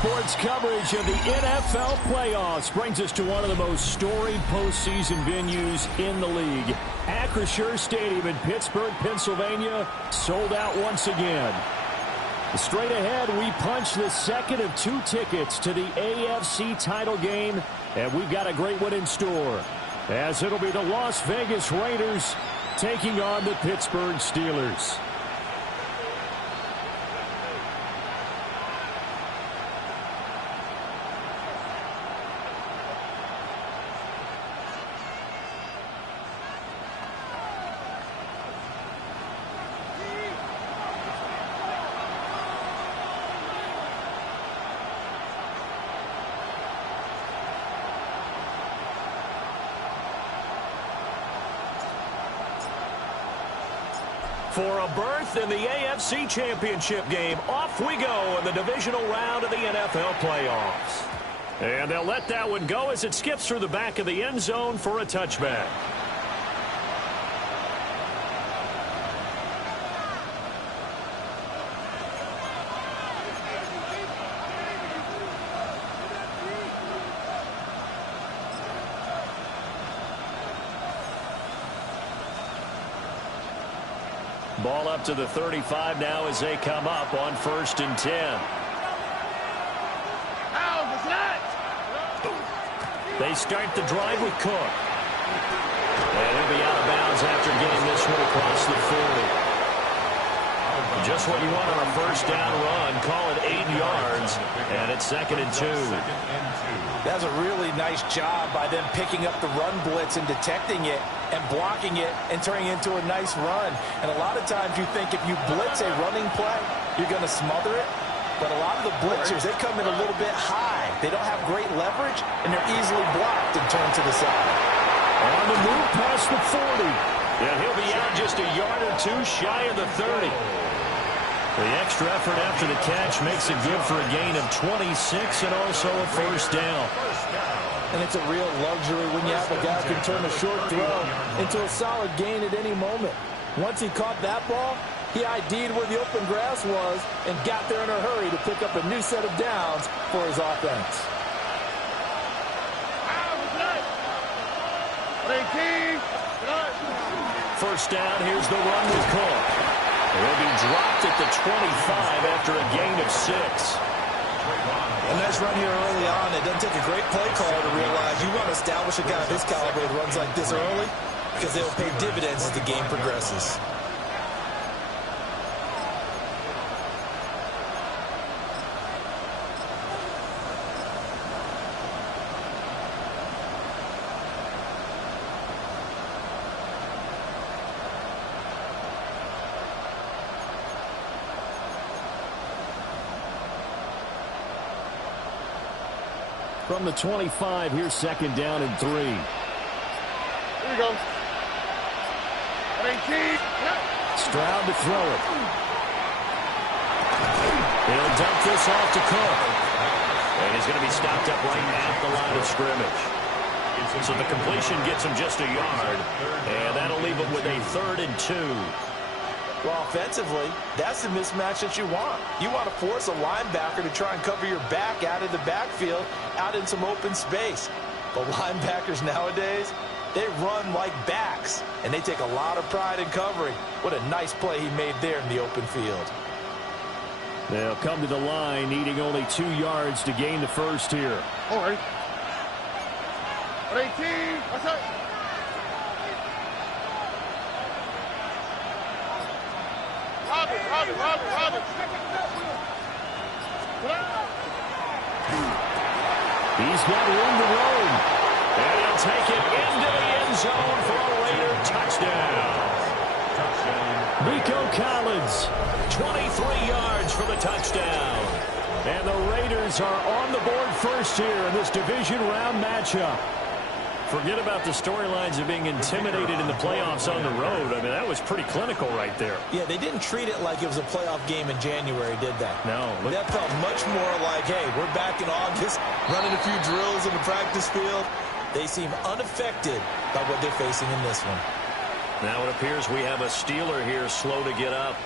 Sports coverage of the NFL playoffs brings us to one of the most storied postseason venues in the league. Acrisure Stadium in Pittsburgh, Pennsylvania, sold out once again. Straight ahead, we punch the second of 2 tickets to the AFC title game, and we've got a great one in store, as it'll be the Las Vegas Raiders taking on the Pittsburgh Steelers. For a berth in the AFC Championship game, off we go in the divisional round of the NFL playoffs. And they'll let that one go as it skips through the back of the end zone for a touchback. Ball up to the 35 now as they come up on 1st and 10. They start the drive with Cook. And he'll be out of bounds after getting this one across the 40. Just what you want on a first down run. Call it 8 yards. And it's 2nd and 2. That's a really nice job by them picking up the run blitz and detecting it and blocking it and turning it into a nice run. And a lot of times you think if you blitz a running play, you're going to smother it. But a lot of the blitzers, they come in a little bit high. They don't have great leverage, and they're easily blocked and turned to the side. On the move past the 40. And he'll be out just a yard or 2 shy of the 30. The extra effort after the catch makes it good for a gain of 26 and also a first down. And it's a real luxury when you have a guy who can turn a short throw into a solid gain at any moment. Once he caught that ball, he ID'd where the open grass was and got there in a hurry to pick up a new set of downs for his offense. First down, here's the run with Cook. He'll be dropped at the 25 after a gain of 6. A nice run here early on. It doesn't take a great play caller to realize you want to establish a guy of his caliber that runs like this early because they will pay dividends as the game progresses. From the 25, here's 2nd down and 3. Here we go. Stroud to throw it. He'll dump this off to Cook. And he's going to be stopped up right at the line of scrimmage. So the completion gets him just a yard. And that'll leave him with a 3rd and 2. Well, offensively, that's the mismatch that you want. You want to force a linebacker to try and cover your back out of the backfield, out in some open space. But linebackers nowadays, they run like backs, and they take a lot of pride in covering. What a nice play he made there in the open field. They'll come to the line, needing only 2 yards to gain the first here. All right. 18, what's up? Robert. He's got room to roam. And he'll take it into the end zone for a Raider touchdown. Nico Collins, 23 yards for the touchdown. And the Raiders are on the board first here in this division round matchup. Forget about the storylines of being intimidated in the playoffs on the road. I mean, that was pretty clinical right there. Yeah, they didn't treat it like it was a playoff game in January, did they? No. That felt much more like, hey, we're back in August, running a few drills in the practice field. They seem unaffected by what they're facing in this one. Now it appears we have a Steeler here slow to get up.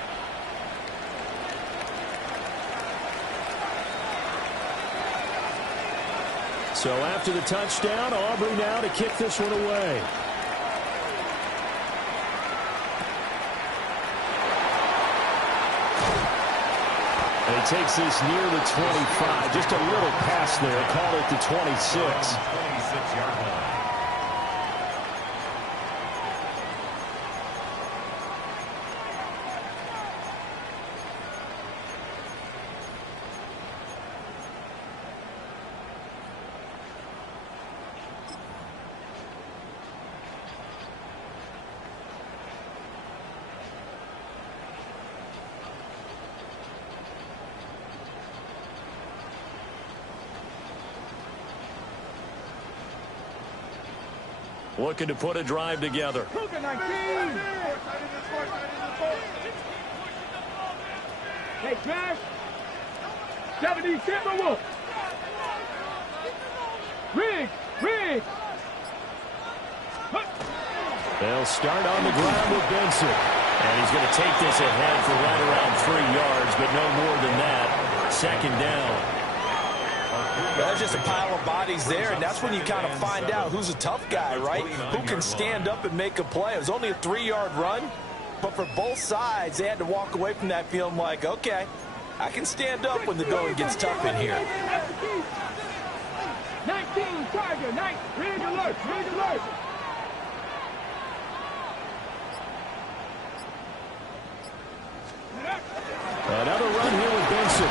So after the touchdown, Aubrey now to kick this one away. And he takes this near the 25. Just a little pass there. Call it the 26. 26-yard line. Looking to put a drive together. Hey, Smash. 70 Timberwolf. Riggs. They'll start on the ground with Benson. And he's going to take this ahead for right around 3 yards, but no more than that. Second down. There's just a pile of bodies there, and that's when you kind of find out who's a tough guy, right? Who can stand up and make a play. It was only a 3-yard run, but for both sides, they had to walk away from that feeling like, okay, I can stand up when the going gets tough in here. 19 Tiger, 9, rig alert. Another run here with Benson.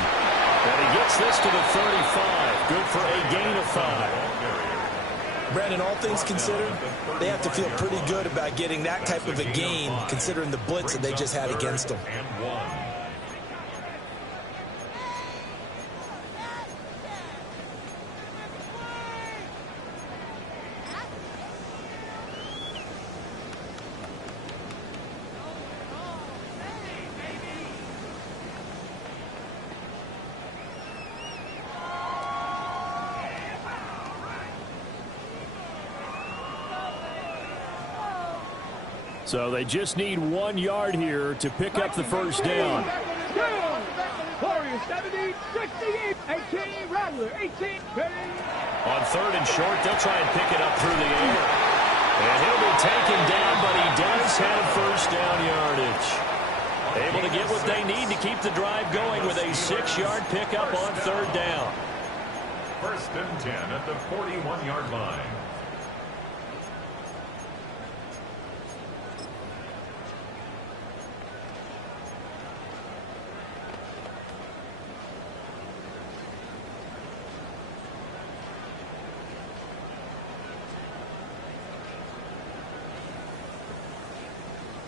And he gets this to the 35. Good for a gain of 5. Brandon, all things considered, they have to feel pretty good about getting that type of a gain, considering the blitz that they just had against them. So they just need 1 yard here to pick up the first down. Warriors 70, 68, 18, Rattler 18. On third and short, they'll try and pick it up through the air. And he'll be taken down, but he does have first down yardage. Able to get what they need to keep the drive going with a 6-yard pickup on third down. First and 10 at the 41-yard line.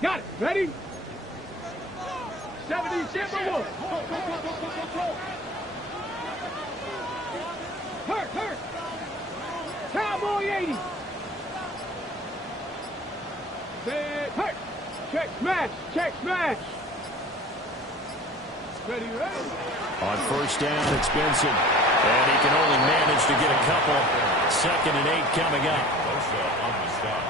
Got it. Ready? 70 Timberwolf. Hurt. Cowboy 80. Hurt. Check smash. Ready. On first down, it's Benson. And he can only manage to get a couple. 2nd and 8 coming up.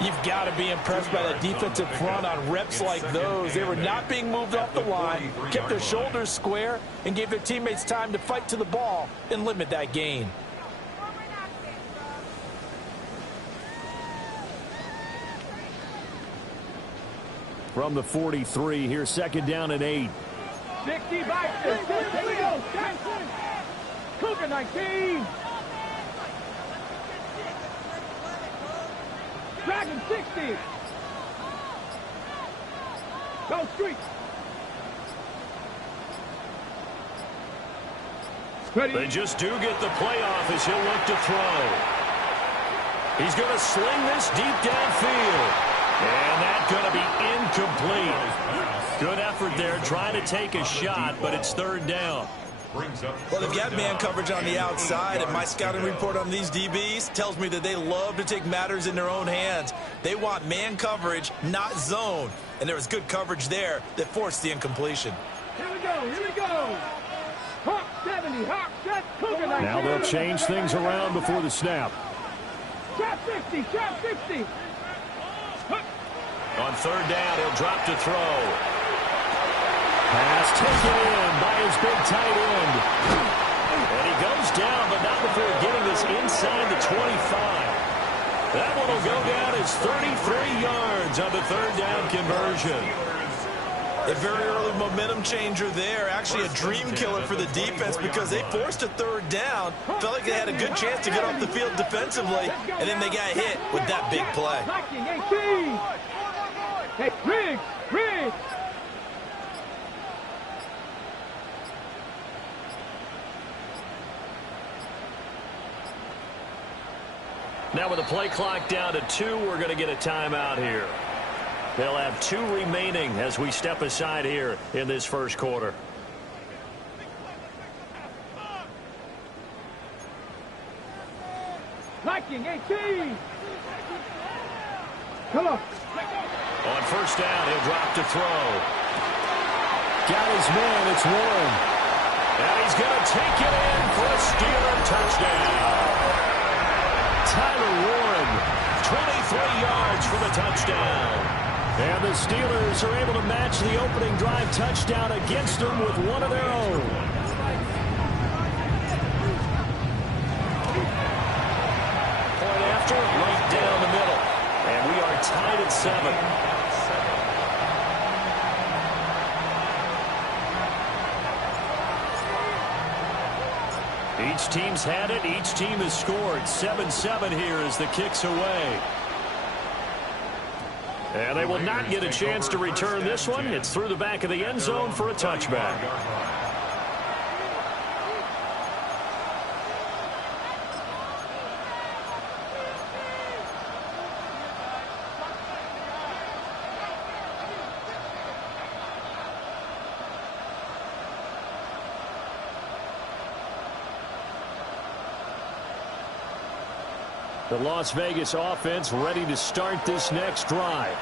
You've got to be impressed by that defensive front on reps like those. They were not being moved off the line, kept their shoulders square, and gave their teammates time to fight to the ball and limit that gain. From the 43, here's 2nd down and 8. 60 back there. Cougar 19. Dragon 60. Go street. Ready. They just do get the playoff as he'll look to throw. He's going to sling this deep downfield. And that's going to be incomplete. Good effort there trying to take a shot, but it's third down. Well, they've got man coverage on the outside, and my scouting report on these DBs tells me that they love to take matters in their own hands. They want man coverage, not zone. And there was good coverage there that forced the incompletion. Here we go. Hawk 70, Hawk set, Cougar 19. Now they'll change things around before the snap. Trap 50. On third down, he'll drop to throw. Pass taken in by his big tight end. And he goes down, but not before getting the this inside the 25. That one will go down as 33 yards on the third down conversion. A very early momentum changer there. Actually a dream killer for the defense because they forced a third down. Felt like they had a good chance to get off the field defensively, and then they got hit with that big play. Hey, Riggs! Riggs! Now with the play clock down to 2, we're going to get a timeout here. They'll have 2 remaining as we step aside here in this first quarter. Liking 18! Come on! On first down, he'll drop to throw. Got his man, it's Warren. And he's going to take it in for a Steeler touchdown. Tyler Warren, 23 yards for the touchdown. And the Steelers are able to match the opening drive touchdown against them with one of their own. Point after, right down the middle. And we are tied at 7. Each team's had it. Each team has scored. 7-7 here as the kick's away. And they will not get a chance to return this one. It's through the back of the end zone for a touchback. The Las Vegas offense ready to start this next drive.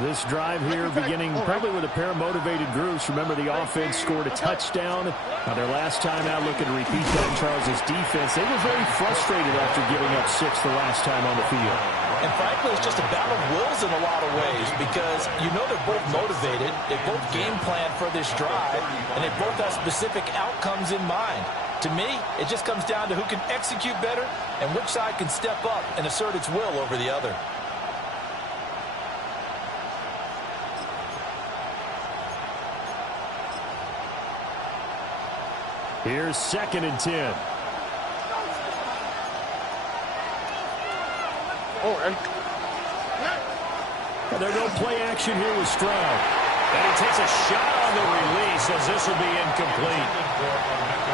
This drive here beginning probably with a pair of motivated groups. Remember, the offense scored a touchdown. Their last time out looking to repeat that in Charles' defense. They were very frustrated after giving up 6 the last time on the field. And frankly, it's just a battle of wills in a lot of ways because you know they're both motivated. They both game plan for this drive, and they both have specific outcomes in mind. To me, it just comes down to who can execute better and which side can step up and assert its will over the other. Here's 2nd and 10. And there's no play action here with Stroud. And he takes a shot on the release as this will be incomplete.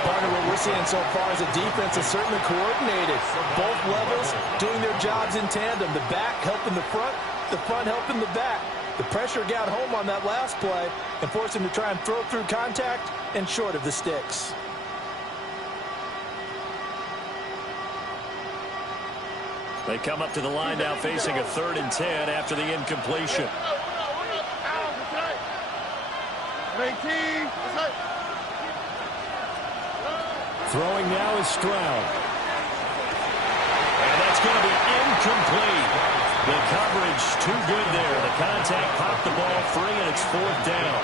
Part of what we're seeing so far is the defense is certainly coordinated. Both levels doing their jobs in tandem. The back helping the front helping the back. The pressure got home on that last play and forced him to try and throw through contact and short of the sticks. They come up to the line now facing a 3rd and 10 after the incompletion. Throwing now is Stroud. And that's going to be incomplete. The coverage too good there. The contact popped the ball free, and it's 4th down.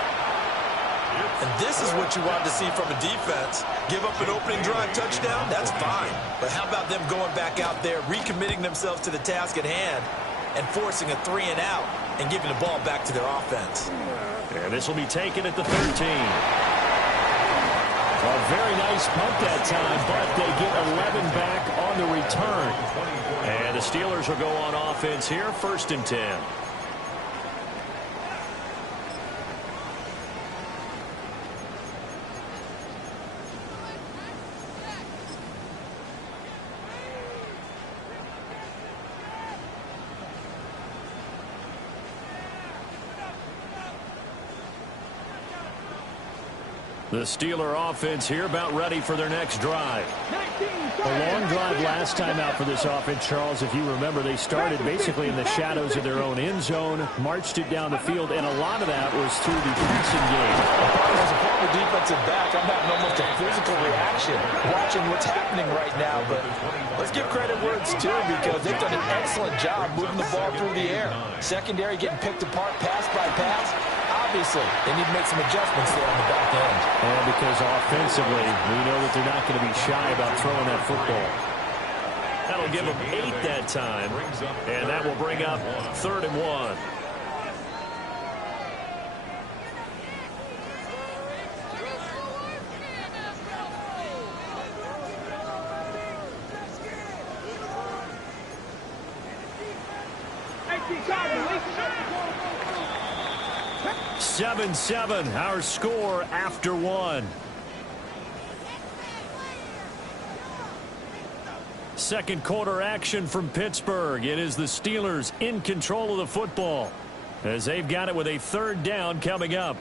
And this is what you want to see from a defense. Give up an opening drive touchdown, that's fine. But how about them going back out there, recommitting themselves to the task at hand, and forcing a 3 and out, and giving the ball back to their offense. And this will be taken at the 13. A very nice punt that time, but they get 11 back on the return. And the Steelers will go on offense here, 1st and 10. The Steeler offense here about ready for their next drive. A long drive last time out for this offense, Charles. If you remember, they started basically in the shadows of their own end zone, marched it down the field, and a lot of that was through the passing game. As a former defensive back, I'm having almost a physical reaction watching what's happening right now. But let's give credit where it's due because they've done an excellent job moving the ball through the air. Secondary getting picked apart pass by pass. Obviously, they need to make some adjustments there on the back end. And because offensively, we know that they're not going to be shy about throwing that football. That'll give them 8 that time, and that will bring up 3rd and 1. Hey, 7-7, our score after 1. Second quarter action from Pittsburgh. It is the Steelers in control of the football as they've got it with a 3rd down coming up.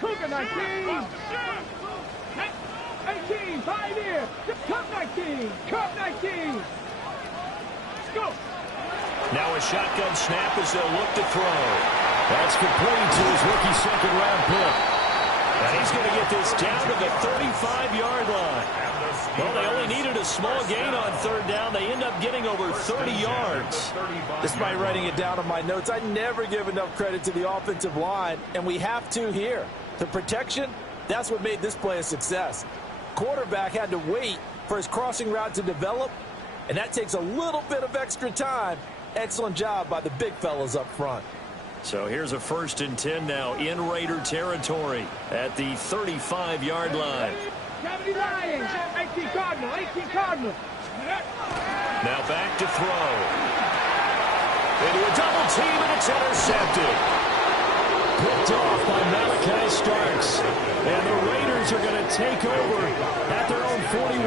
Cougar 19. 18, Pioneer. Cup 19. Cup 19. Let's go. Now a shotgun snap as they'll look to throw. That's complete to his rookie 2nd-round pick. And he's going to get this down to the 35-yard line. Well, they only needed a small gain on 3rd down. They end up getting over 30 yards. Despite writing it down on my notes, I never give enough credit to the offensive line, and we have to here. The protection, that's what made this play a success. Quarterback had to wait for his crossing route to develop, and that takes a little bit of extra time. Excellent job by the big fellas up front. So here's a 1st and 10 now in Raider territory at the 35-yard line. 70 Lions. 18 Cardinal. 18 Cardinal. Now back to throw. Into a double team, and it's intercepted. Picked off by Malachi Starks. And the Raiders are going to take over at their own 41.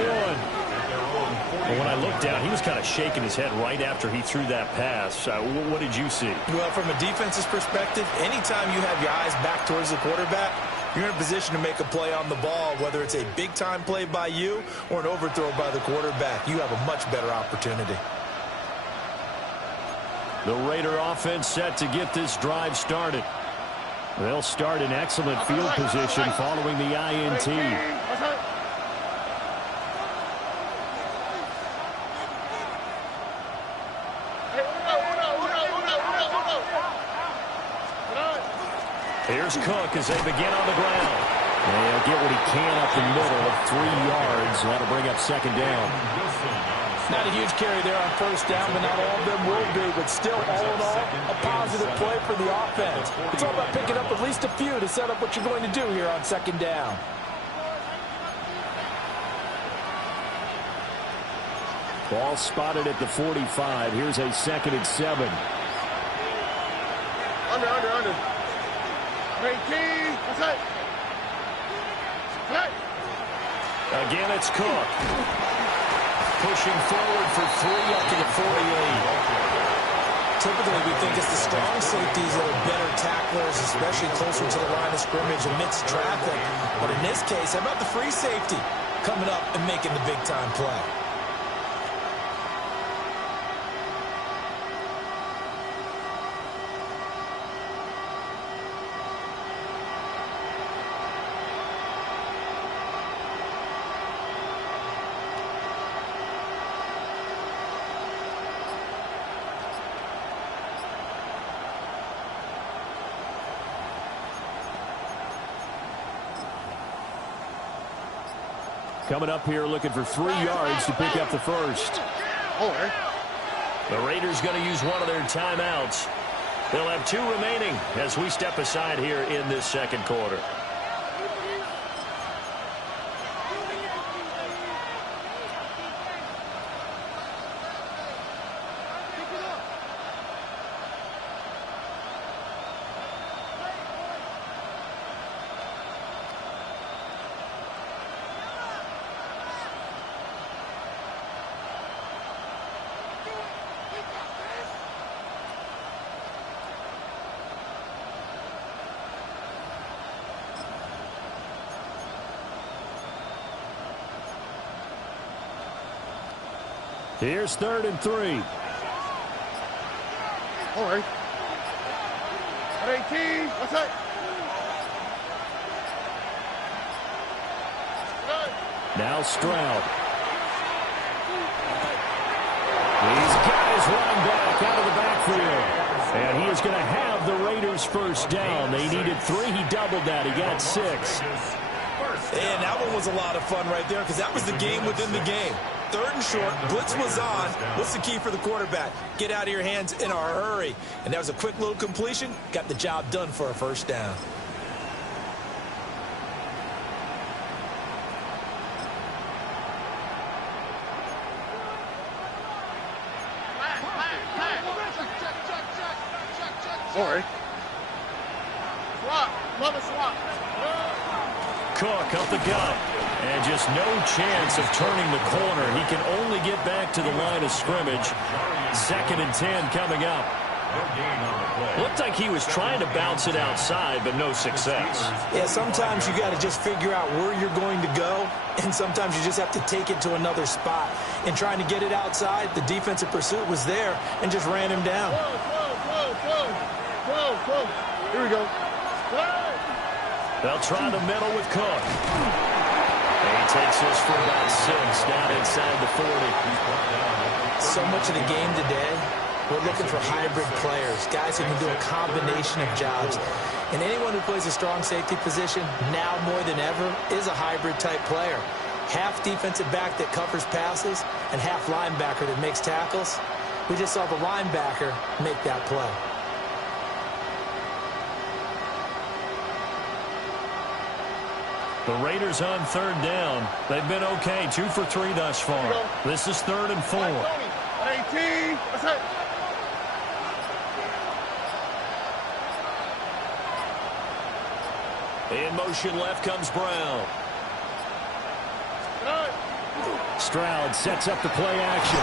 Well, when I looked down, he was kind of shaking his head right after he threw that pass. What did you see? Well, from a defense's perspective, anytime you have your eyes back towards the quarterback, you're in a position to make a play on the ball, whether it's a big-time play by you or an overthrow by the quarterback. You have a much better opportunity. The Raider offense set to get this drive started. They'll start in excellent field position following the INT. Here's Cook as they begin on the ground. And he'll get what he can up the middle of 3 yards. That'll bring up 2nd down. Not a huge carry there on 1st down, but not all of them will be. But still, all in all, a positive play for the offense. It's all about picking up at least a few to set up what you're going to do here on 2nd down. Ball spotted at the 45. Here's a 2nd and 7. Under. 18. That's it. Hey. Again, it's Cook. Pushing forward for 3 up to the 48. Typically, we think it's the strong safeties that are better tacklers, especially closer to the line of scrimmage amidst traffic. But in this case, how about the free safety coming up and making the big-time play? Coming up here looking for 3 yards to pick up the 1st. The Raiders going to use one of their timeouts. They'll have 2 remaining as we step aside here in this 2nd quarter. Here's 3rd and 3. All right. At 18, what's that? Now Stroud. He's got his running back out of the backfield. And he is going to have the Raiders first down. They needed 3. He doubled that. He got 6. And that one was a lot of fun right there because that was the game within the game. 3rd and short. Blitz was on. What's the key for the quarterback? Get out of your hands in a hurry. And that was a quick little completion. Got the job done for a first down. Sorry. Swap. Love a swap. Cook up the gut. And just no chance of turning the corner. He can only get back to the line of scrimmage. 2nd and 10 coming up. Looked like he was trying to bounce it outside, but no success. Yeah, sometimes you got to just figure out where you're going to go, and sometimes you just have to take it to another spot. In trying to get it outside, the defensive pursuit was there and just ran him down. Whoa. Here we go. They'll try the middle with Cook. And he takes this for about 6 down inside the 40. So much of the game today, we're looking for hybrid players, guys who can do a combination of jobs. And anyone who plays a strong safety position, now more than ever, is a hybrid-type player. Half defensive back that covers passes and half linebacker that makes tackles. We just saw the linebacker make that play. The Raiders on 3rd down. They've been okay. 2 for 3 thus far. This is 3rd and 4. 18. What's that? In motion left comes Brown. Stroud sets up the play action.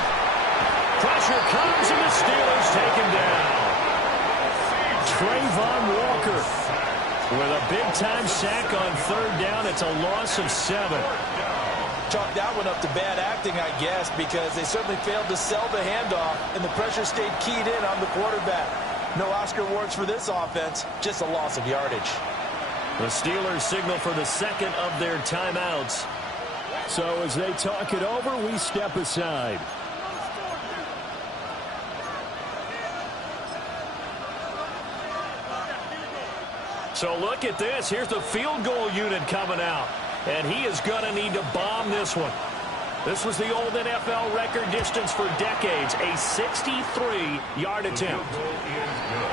Pressure comes and the Steelers take him down. Trayvon Walker with a big-time sack on 3rd down. It's a loss of 7. Chalk that one up to bad acting, I guess, because they certainly failed to sell the handoff, and the pressure stayed keyed in on the quarterback. No Oscar awards for this offense, just a loss of yardage. The Steelers signal for the 2nd of their timeouts. So as they talk it over, we step aside. So look at this. Here's the field goal unit coming out. And he is going to need to bomb this one. This was the old NFL record distance for decades, a 63-yard attempt.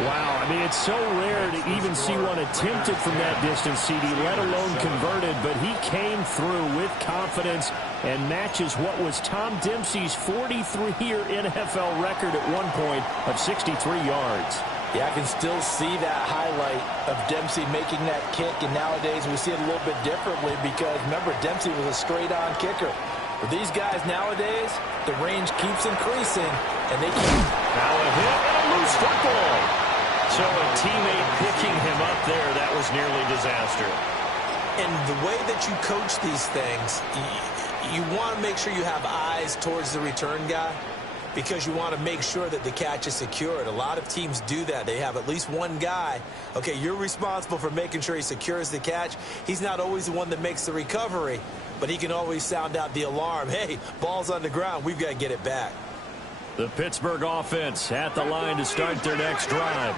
Wow, I mean, it's so rare to even see one attempted from that distance, CD, let alone converted. But he came through with confidence and matches what was Tom Dempsey's 43-year NFL record at one point of 63 yards. Yeah, I can still see that highlight of Dempsey making that kick, and nowadays we see it a little bit differently because, remember, Dempsey was a straight-on kicker. For these guys nowadays, the range keeps increasing, and they keep... Now a hit and a loose football. So a teammate picking him up there, that was nearly disaster. And the way that you coach these things, you want to make sure you have eyes towards the return guy, because you want to make sure that the catch is secured. A lot of teams do that. They have at least one guy. Okay, you're responsible for making sure he secures the catch. He's not always the one that makes the recovery, but he can always sound out the alarm. Hey, ball's on the ground. We've got to get it back. The Pittsburgh offense at the line to start their next drive.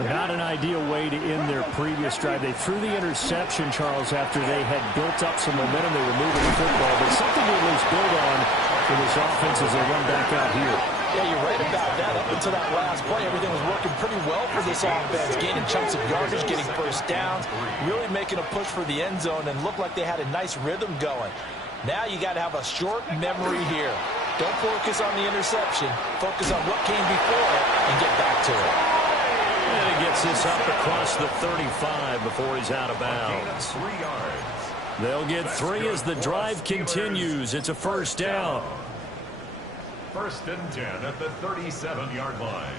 Not an ideal way to end their previous drive. They threw the interception, Charles, after they had built up some momentum. They were moving the football, but something to at least build on for this offense as they run back out here. Yeah, you're right about that. Up until that last play, everything was working pretty well for this offense. Gaining chunks of yardage, getting first downs, really making a push for the end zone, and looked like they had a nice rhythm going. Now you got to have a short memory here. Don't focus on the interception. Focus on what came before it and get back to it. And he gets this up across the 35 before he's out of bounds. 3 yards. They'll get 3 as the drive continues. It's a first down. 1st and 10 at the 37-yard line.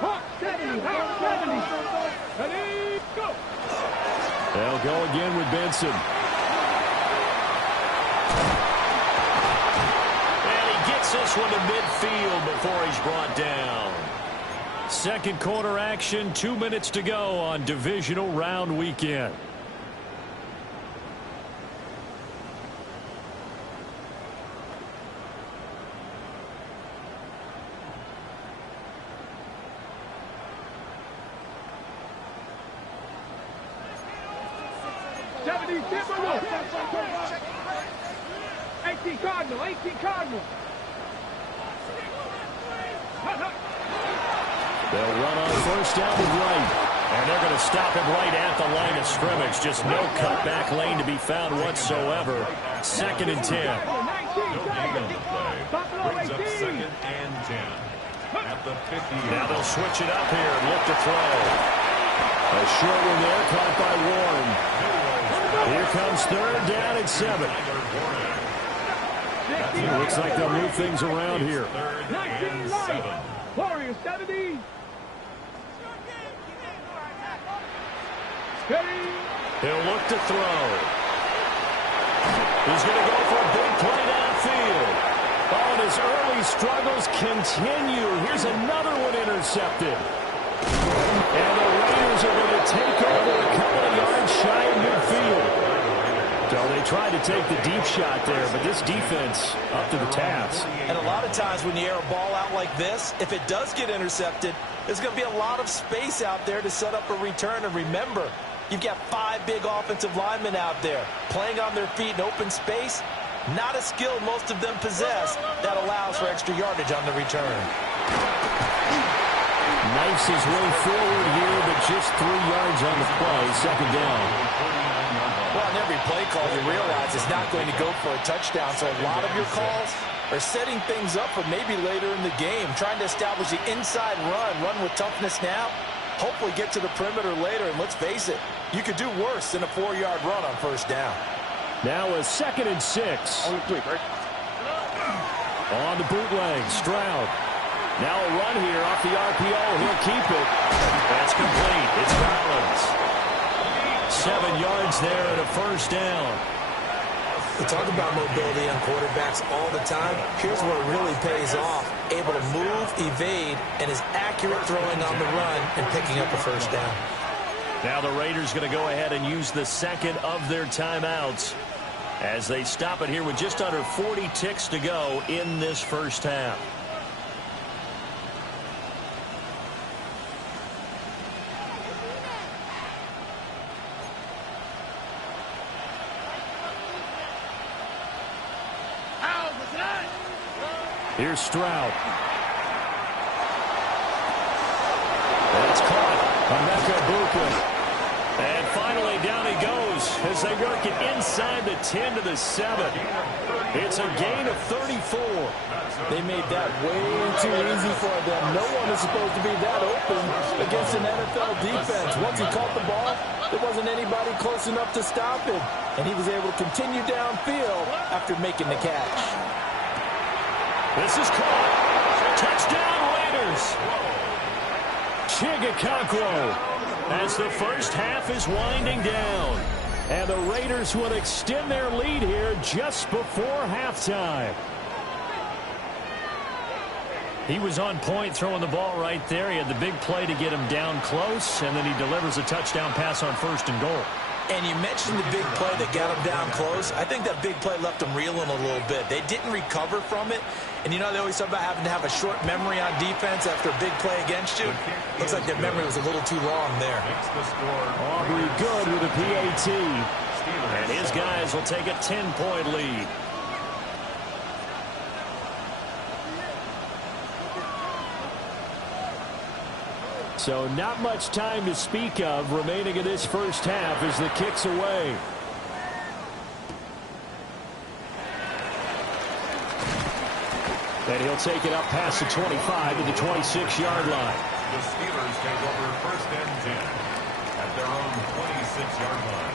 Hawk 70, Hawk 70. Ready, go. They'll go again with Benson. And he gets this one to midfield before he's brought down. Second quarter action, 2 minutes to go on divisional round weekend. Timberwolves. 18 Cardinal, 18 Cardinal. They'll run on first down with Wright. And they're going to stop him right at the line of scrimmage. Just no cutback lane to be found whatsoever. Second and 10. No gain on the play. Brings up second and 10. At the 50. Now they'll switch it up here and look to throw. A short one there, caught by Warren. Here comes third down and 7. It looks like they'll move things around here. 19 light. Warriors 70. Steady. He'll look to throw. He's going to go for a big play downfield. Oh, and his early struggles continue. Here's another one intercepted. And the Raiders are going to take over a couple of yards shy of midfield. So they tried to take the deep shot there, but this defense up to the task. And a lot of times when you air a ball out like this, if it does get intercepted, there's going to be a lot of space out there to set up a return. And remember, you've got 5 big offensive linemen out there playing on their feet in open space. Not a skill most of them possess that allows for extra yardage on the return. Knifes his way forward here, but just 3 yards on the play. Second down. Well, in every play call, you realize it's not going to go for a touchdown. So a lot of your calls are setting things up for maybe later in the game, trying to establish the inside run with toughness now, hopefully get to the perimeter later. And let's face it, you could do worse than a 4-yard run on first down. Now a second and 6. Only 3, right? On the bootleg, Stroud. Now a run here off the RPO. He'll keep it. That's complete. It's Collins. 7 yards there and a first down. We talk about mobility on quarterbacks all the time. Here's where it really pays off. Able to move, evade, and is accurate throwing on the run and picking up a first down. Now the Raiders going to go ahead and use the second of their timeouts as they stop it here with just under 40 ticks to go in this first half. Here's Stroud. That's caught. Emeka Egbuka. And finally down he goes as they work it inside the 10 to the 7. It's a gain of 34. They made that way too easy for them. No one is supposed to be that open against an NFL defense. Once he caught the ball, there wasn't anybody close enough to stop him. And he was able to continue downfield after making the catch. This is caught. Touchdown Raiders. Chigakakwo as the first half is winding down. And the Raiders will extend their lead here just before halftime. He was on point throwing the ball right there. He had the big play to get him down close, and then he delivers a touchdown pass on first and goal. And you mentioned the big play that got him down close. I think that big play left him reeling a little bit. They didn't recover from it. And you know they always talk about having to have a short memory on defense after a big play against you. Looks like their memory was a little too long there. Aubrey Good with a PAT. And his guys will take a 10-point lead. So not much time to speak of remaining in this first half as the kick's away. And he'll take it up past the 25 to the 26-yard line. The Steelers take over first and 10 at their own 26-yard line.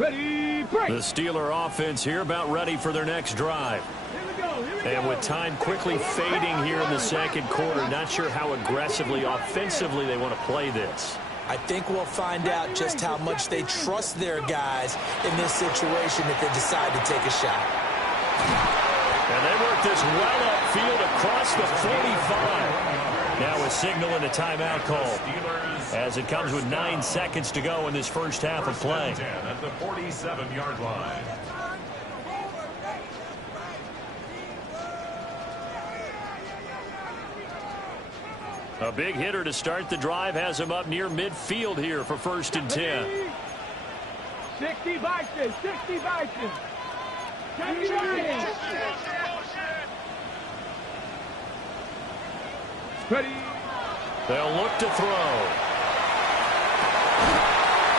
Ready, break. The Steeler offense here about ready for their next drive. And with time quickly fading here in the second quarter, not sure how aggressively, offensively they want to play this. I think we'll find out just how much they trust their guys in this situation if they decide to take a shot. And they work this well upfield across the 45. Now a signal and a timeout call as it comes with 9 seconds to go in this first half of play. 10 at the 47-yard line. A big hitter to start the drive has him up near midfield here for 1st and 10. 60 Vikings, 60 Vikings. Ready. They'll look to throw.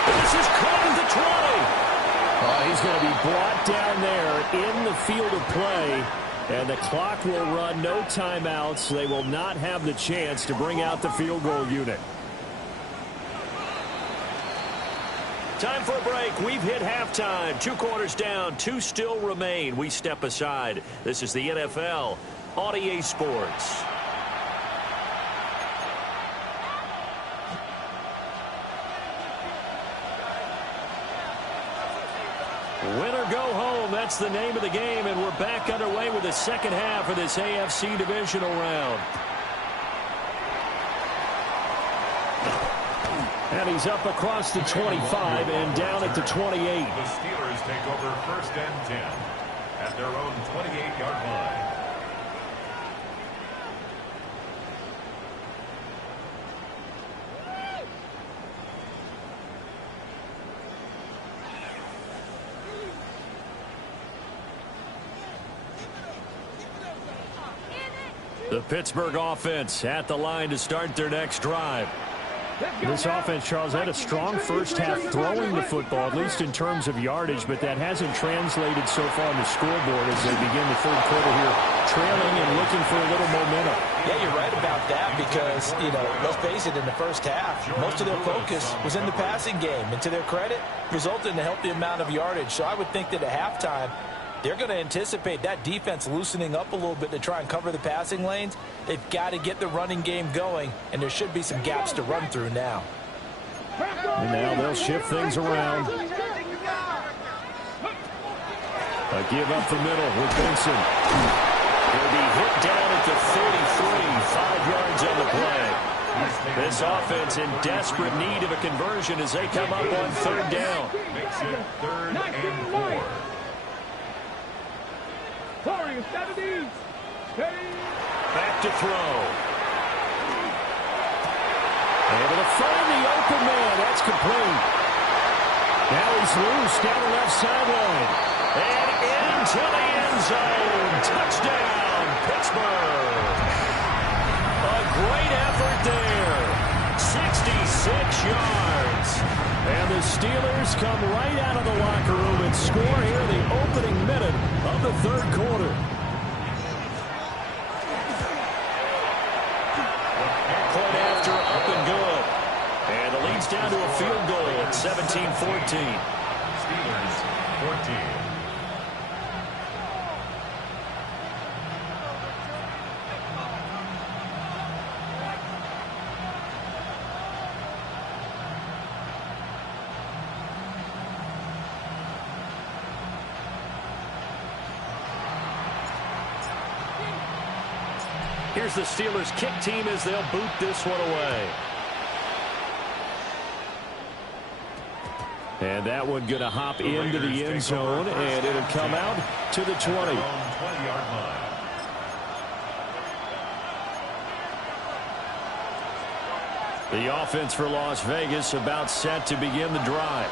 This is caught at the 20. He's going to be brought down there in the field of play. And the clock will run, no timeouts. They will not have the chance to bring out the field goal unit. Time for a break. We've hit halftime. 2 quarters down, 2 still remain. We step aside. This is the NFL on EA Sports. Win or go home, that's the name of the game, and we're back underway with the second half of this AFC divisional round. And he's up across the 25 and down at the 28. The Steelers take over 1st and 10 at their own 28-yard line. The Pittsburgh offense at the line to start their next drive. This offense, Charles, had a strong first half throwing the football, at least in terms of yardage, but that hasn't translated so far on the scoreboard as they begin the third quarter here, trailing and looking for a little momentum. Yeah, you're right about that because, let's face it, in the first half, most of their focus was in the passing game. And to their credit, resulted in a healthy amount of yardage. So I would think that at halftime, they're going to anticipate that defense loosening up a little bit to try and cover the passing lanes. They've got to get the running game going, and there should be some gaps to run through now. And now they'll shift things around. A give up the middle with Benson. He'll be hit down at the 33, 5 yards on the play. This offense in desperate need of a conversion as they come up on 3rd down. Makes it 3rd and 4. Pouring 70. Back to throw. Able to find the open man. That's complete. Now he's loose down the left sideline. And into the end zone. Touchdown, Pittsburgh. A great effort there. 66 yards. And the Steelers come right out of the locker room and score here in the opening minute of the third quarter. Point after, up and good. And the lead's down to a field goal at 17-14. Steelers 14. Here's the Steelers kick team as they'll boot this one away. And that one going to hop into the end zone, and it'll come out to the 20. 20-yard line. The offense for Las Vegas about set to begin the drive.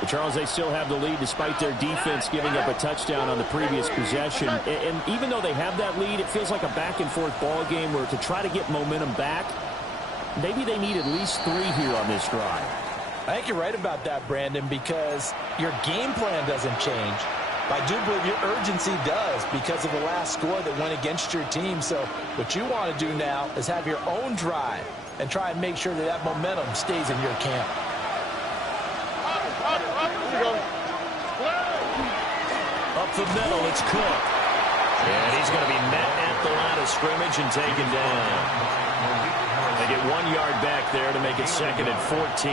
But Charles, they still have the lead despite their defense giving up a touchdown on the previous possession. And even though they have that lead, it feels like a back-and-forth ball game where to try to get momentum back, maybe they need at least 3 here on this drive. I think you're right about that, Brandon, because your game plan doesn't change. I do believe your urgency does because of the last score that went against your team. So what you want to do now is have your own drive and try and make sure that that momentum stays in your camp. go. Up the middle, it's Cook. And he's going to be met at the line of scrimmage and taken down. They get 1 yard back there to make it 2nd and 14.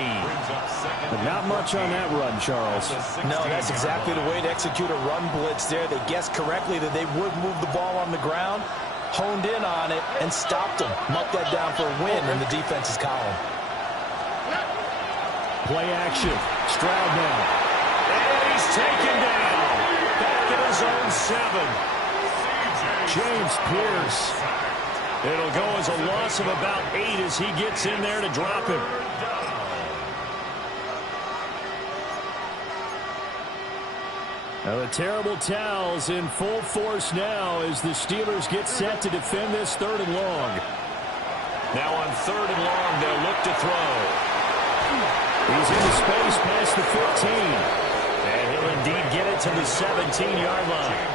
But not much on that run, Charles. No, that's exactly the way to execute a run blitz there. They guessed correctly that they would move the ball on the ground, honed in on it, and stopped them. Knocked that down for a win in the defense's column. Play action. Stroud now. And he's taken down. Back in his own 7. James Pierce. It'll go as a loss of about 8 as he gets in there to drop him. Now the terrible towels in full force now as the Steelers get set to defend this 3rd and long. Now on 3rd and long, they'll look to throw. He's into space past the 15. And he'll indeed get it to the 17-yard line.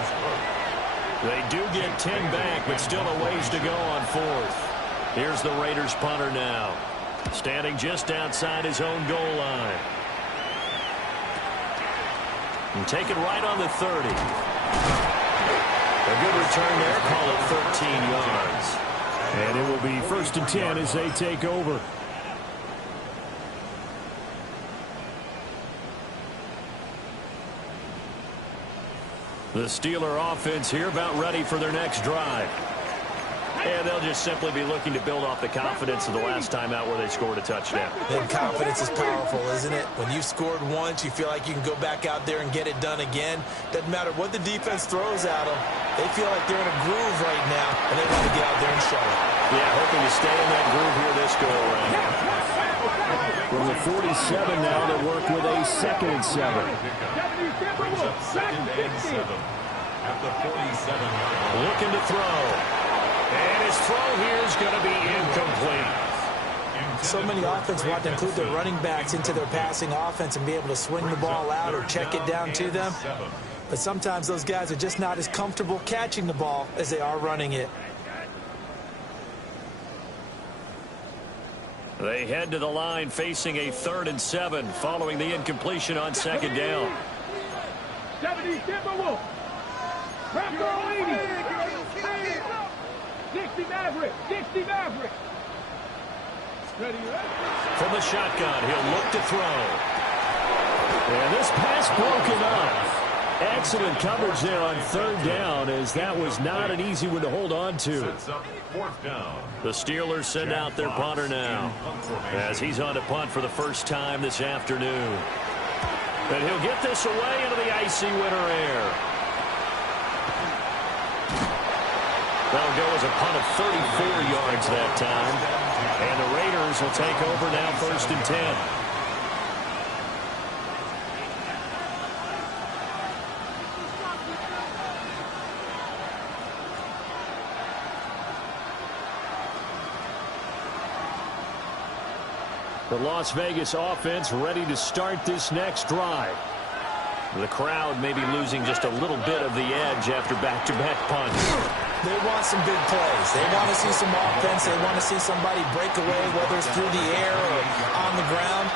They do get 10 back, but still a ways to go on 4th. Here's the Raiders punter now, standing just outside his own goal line. And take it right on the 30. A good return there, call it 13 yards. And it will be 1st and 10 as they take over. The Steeler offense here about ready for their next drive. And they'll just simply be looking to build off the confidence of the last time out where they scored a touchdown. And confidence is powerful, isn't it? When you've scored once, you feel like you can go back out there and get it done again. Doesn't matter what the defense throws at them. They feel like they're in a groove right now, and they want to get out there and show it. Yeah, hoping to stay in that groove here this go-around. From the 47 now, they work with a 2nd and 7. Brings up 2nd and 7 at the 47-yard line. Looking to throw. And his throw here is going to be incomplete. So many offense want to include their running backs into their passing offense and be able to swing the ball out or check it down to them. But sometimes those guys are just not as comfortable catching the ball as they are running it. They head to the line facing a 3rd and 7 following the incompletion on 2nd down. 70 Timberwolves. Raptor 80. 60 Maverick. 60 Maverick. Ready, From the shotgun, he'll look to throw. And this pass broken up. Excellent coverage there on 3rd down, as that was not an easy one to hold on to. The Steelers send out their punter now, as he's on to punt for the first time this afternoon. And he'll get this away into the icy winter air. That'll go as a punt of 34 yards that time. And the Raiders will take over now 1st and 10. The Las Vegas offense ready to start this next drive. The crowd may be losing just a little bit of the edge after back-to-back punts. They want some big plays. They want to see some offense. They want to see somebody break away, whether it's through the air or on the ground.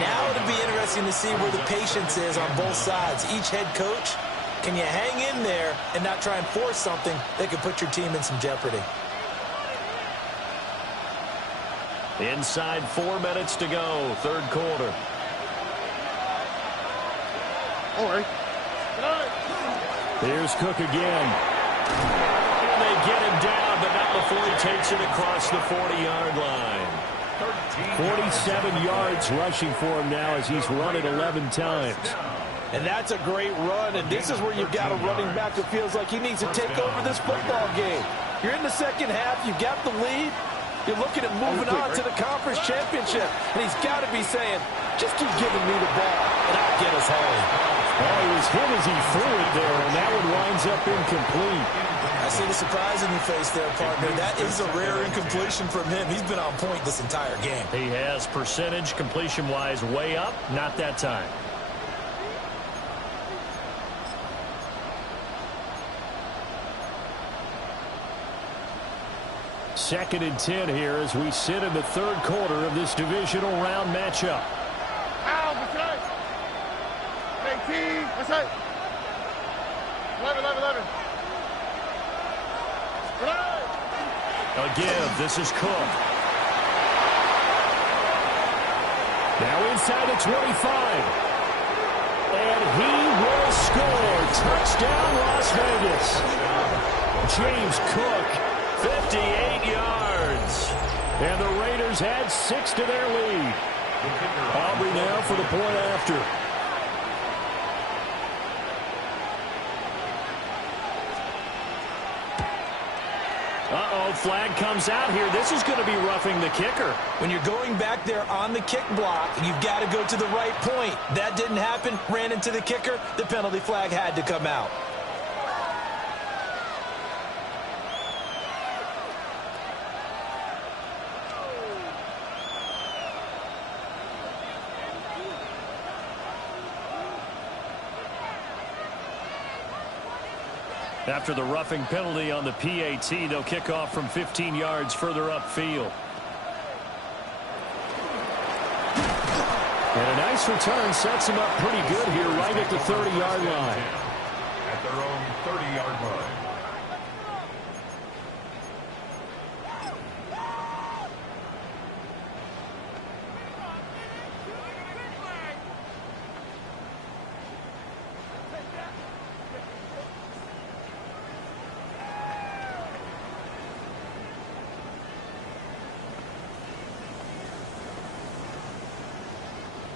Now it'll be interesting to see where the patience is on both sides. Each head coach, can you hang in there and not try and force something that could put your team in some jeopardy? Inside 4 minutes to go, 3rd quarter. All right. Here's Cook again. And they get him down, but not before he takes it across the 40-yard line. 47 yards rushing for him now as he's run it 11 times. And that's a great run, and this is where you've got a running back who feels like he needs to take over this football game. You're in the second half, you've got the lead, you're looking at moving on to the conference championship, and he's got to be saying, just keep giving me the ball, and I'll get us home. Well, he was hit as he threw it there, and that one winds up incomplete. I see the surprise in your face there, partner. That is a rare incompletion from him. He's been on point this entire game. He has percentage completion-wise way up, not that time. Second and 10 here as we sit in the 3rd quarter of this divisional round matchup. 18. What's that? 11. A give. This is Cook. Now inside the 25. And he will score. Touchdown, Las Vegas. James Cook, 58 yards. And the Raiders add 6 to their lead. Aubrey now for the point after. Uh-oh, flag comes out here. This is going to be roughing the kicker. When you're going back there on the kick block, you've got to go to the right point. That didn't happen. Ran into the kicker. The penalty flag had to come out. After the roughing penalty on the PAT, they'll kick off from 15 yards further upfield. And a nice return sets them up pretty good here right at the 30-yard line. At their own 30-yard line.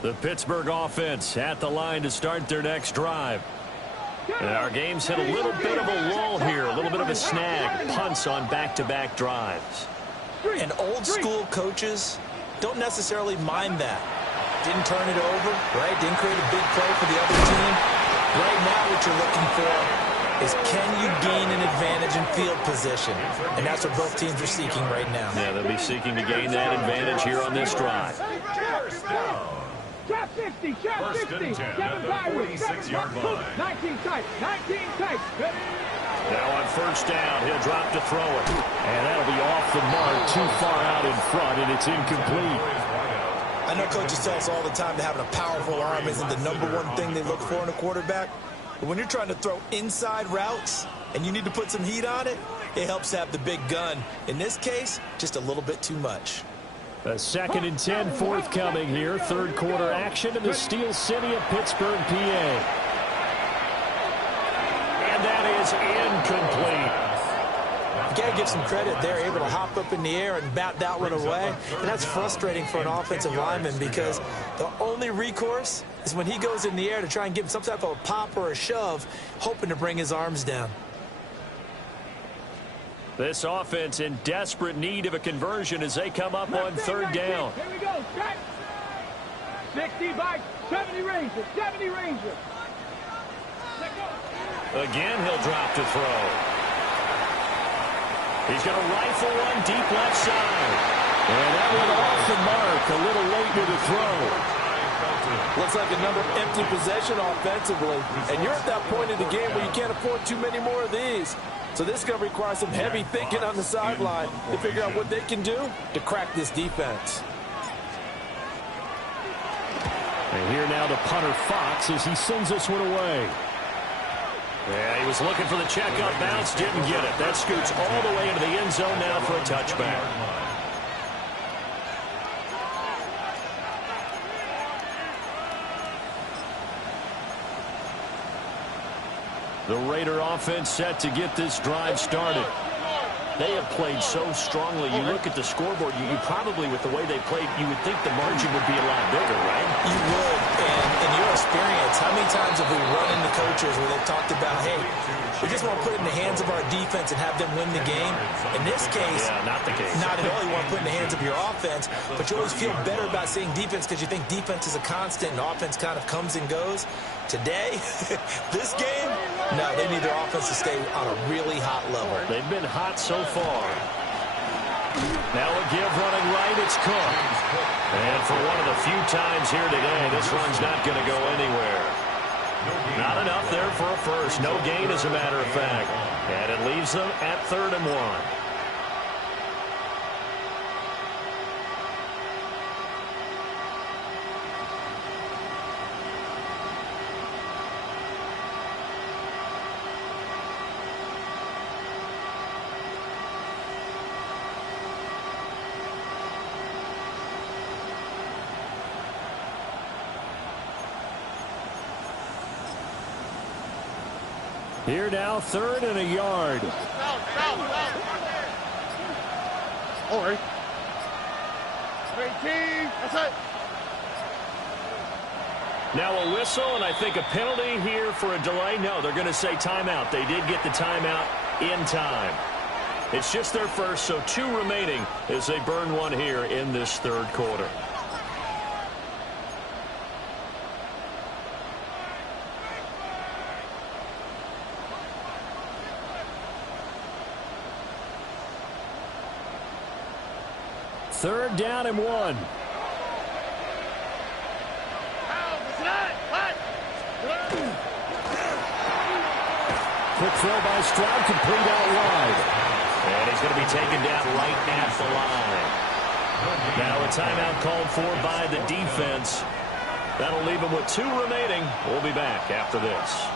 The Pittsburgh offense at the line to start their next drive. And our game's hit a little bit of a lull here, a little bit of a snag. Punts on back-to-back drives. And old-school coaches don't necessarily mind that. Didn't turn it over, right? Didn't create a big play for the other team. Right now what you're looking for is can you gain an advantage in field position? And that's what both teams are seeking right now. Yeah, they'll be seeking to gain that advantage here on this drive. Trap 60, trap 60. 7 Byron, 46-yard line. 19 tight, 19 tight. Now on first down, he'll drop to throw it. And that'll be off the mark, too far out in front, and it's incomplete. I know coaches tell us all the time that having a powerful arm isn't the #1 thing they look for in a quarterback. But when you're trying to throw inside routes and you need to put some heat on it, it helps to have the big gun. In this case, just a little bit too much. A 2nd and 10 forthcoming here. Third quarter action in the Steel City of Pittsburgh, PA. And that is incomplete. You got to give some credit. They're able to hop up in the air and bat that one away. And that's frustrating for an offensive lineman because the only recourse is when he goes in the air to try and give him some type of a pop or a shove, hoping to bring his arms down. This offense in desperate need of a conversion as they come up on third down. Here we go, strike. 60 by 70 Ranger, 70 Ranger. Again, he'll drop to throw. He's going to rifle one deep left side. And that went off the mark, a little late to the throw. Looks like another empty possession offensively. And you're at that point in the game where you can't afford too many more of these. So this is going to require some heavy thinking on the sideline to figure out what they can do to crack this defense. And here now to punter Fox as he sends this one away. Yeah, he was looking for the check-up bounce, didn't get it. That scoots all the way into the end zone now for a touchback. The Raider offense set to get this drive started. They have played so strongly. You look at the scoreboard, you probably, with the way they played, you would think the margin would be a lot bigger, right? You would. And in your experience, how many times have we run into coaches where they've talked about, hey, we just want to put it in the hands of our defense and have them win the game? In this case, not the case. Not at all. You want to put it in the hands of your offense, but you always feel better about saying defense because you think defense is a constant and offense kind of comes and goes. Today, this game, no, they need their offense to stay on a really hot level. They've been hot so far. Now a give running right, it's Cook. And for one of the few times here today, this run's not going to go anywhere. Not enough there for a first. No gain, as a matter of fact. And it leaves them at 3rd and 1. Here now, 3rd and a yard. All right. 18. That's it. Now a whistle, and I think a penalty here for a delay. No, they're going to say timeout. They did get the timeout in time. It's just their first, so 2 remaining as they burn one here in this 3rd quarter. Third down and 1. Quick throw by Stroud, complete out wide. And he's going to be taken down right at the line. Now a timeout called for by the defense. That'll leave him with 2 remaining. We'll be back after this.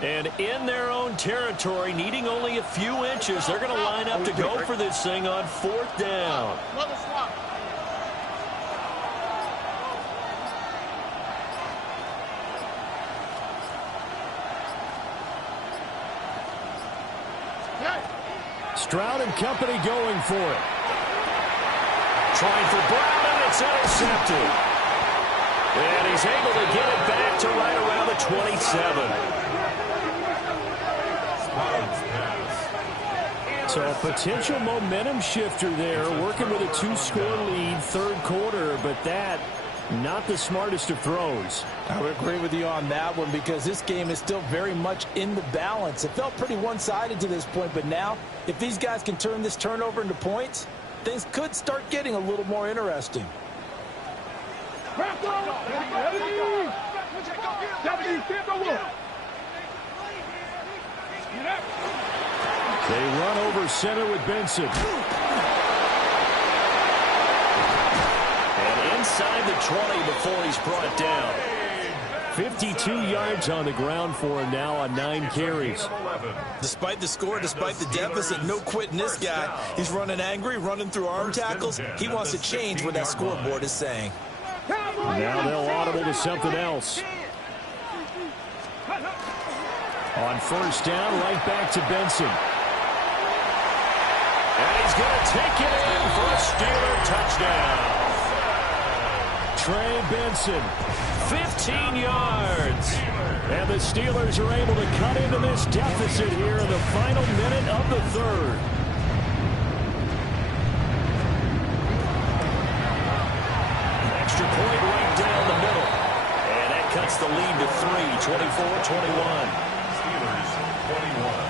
And in their own territory, needing only a few inches, they're going to line up to go for this thing on 4th down. Stroud and company going for it. Trying for Brown, and it's intercepted. And he's able to get it back to right around the 27. So a potential momentum shifter there, working with a 2-score lead, 3rd quarter, but that, not the smartest of throws. I would agree with you on that one because this game is still very much in the balance. It felt pretty one-sided to this point, but now, if these guys can turn this turnover into points, things could start getting a little more interesting. They run over center with Benson. And inside the 20 before he's brought down. 52 yards on the ground for him now on 9 carries. Despite the score, despite the deficit, no quitting this guy. He's running angry, running through arm tackles. He wants to change what that scoreboard is saying. Now they'll audible to something else. On 1st down, right back to Benson. And he's going to take it in for a Steeler touchdown. Trey Benson, 15 yards. And the Steelers are able to cut into this deficit here in the final minute of the 3rd. Extra point right down the middle. And that cuts the lead to 3, 24-21. Steelers 21.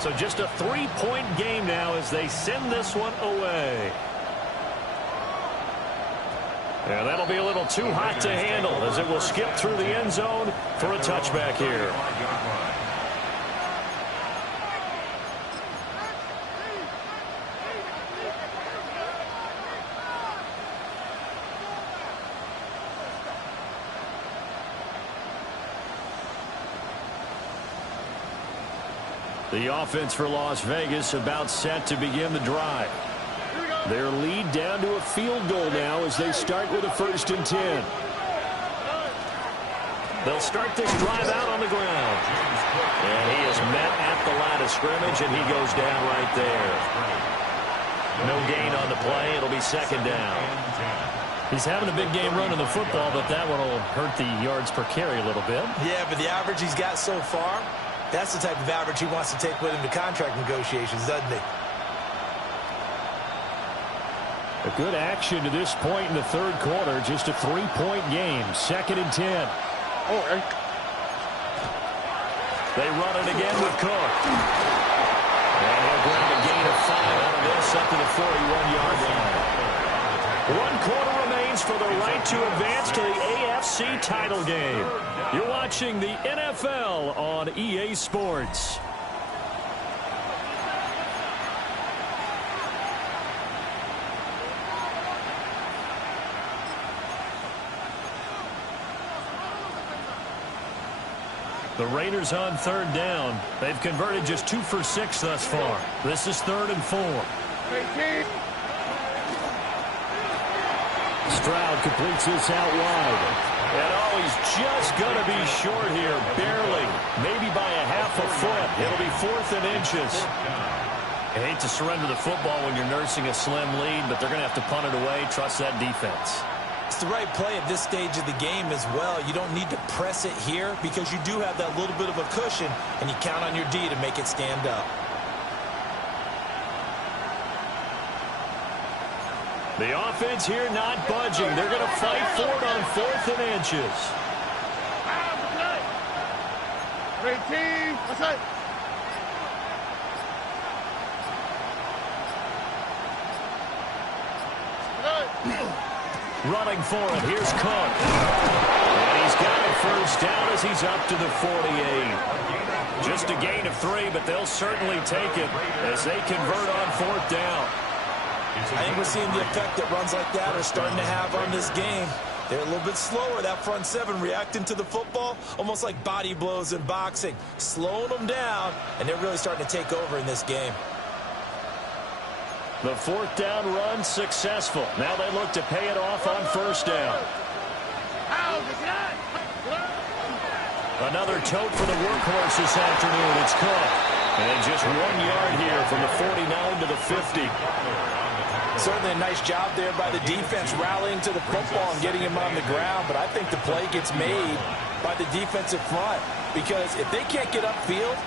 So just a 3-point game now as they send this one away. And that'll be a little too hot to handle as it will skip through the end zone for a touchback here. The offense for Las Vegas about set to begin the drive. Their lead down to a field goal now as they start with a 1st and 10. They'll start this drive out on the ground. And he is met at the line of scrimmage, and he goes down right there. No gain on the play. It'll be 2nd down. He's having a big game running the football, but that one will hurt the yards per carry a little bit. Yeah, but the average he's got so far, that's the type of average he wants to take with him to contract negotiations, doesn't he? A good action to this point in the 3rd quarter. Just a 3-point game. 2nd and 10. All right. They run it again with Cook. And he'll grab a gain of 5 out of this up to the 41-yard line. 1 quarter remaining. Vikings for the right to advance to the AFC title game. You're watching the NFL on EA Sports. The Raiders on third down. They've converted just 2 for 6 thus far. This is 3rd and 4. Stroud completes this out wide. And oh, he's just going to be short here, barely. Maybe by a half a foot. It'll be 4th and inches. I hate to surrender the football when you're nursing a slim lead, but they're going to have to punt it away. Trust that defense. It's the right play at this stage of the game as well. You don't need to press it here because you do have that little bit of a cushion, and you count on your D to make it stand up. The offense here not budging. They're going to fight for it on 4th and inches. 18, what's that? Running for it. Here's Cook. And he's got a first down as he's up to the 48. Just a gain of 3, but they'll certainly take it as they convert on 4th down. I think we're seeing the effect that runs like that are starting to have on this game. They're a little bit slower, that front 7, reacting to the football, almost like body blows in boxing, slowing them down, and they're really starting to take over in this game. The 4th down run successful. Now they look to pay it off on 1st down. Another tote for the workhorse this afternoon. It's Cook. And just 1 yard here from the 49 to the 50. Certainly a nice job there by the defense rallying to the football and getting him on the ground, but I think the play gets made by the defensive front because if they can't get upfield,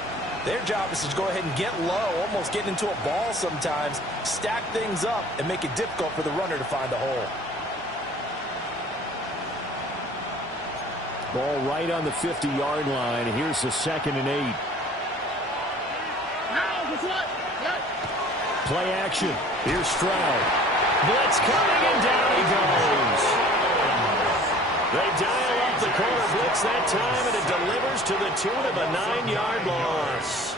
their job is to go ahead and get low, almost get into a ball sometimes, stack things up, and make it difficult for the runner to find a hole. Ball right on the 50-yard line. Here's the 2nd and 8. Play action. Here's Stroud. Blitz coming, and down he goes. They dial up the corner blitz that time, and it delivers to the tune of a 9-yard loss.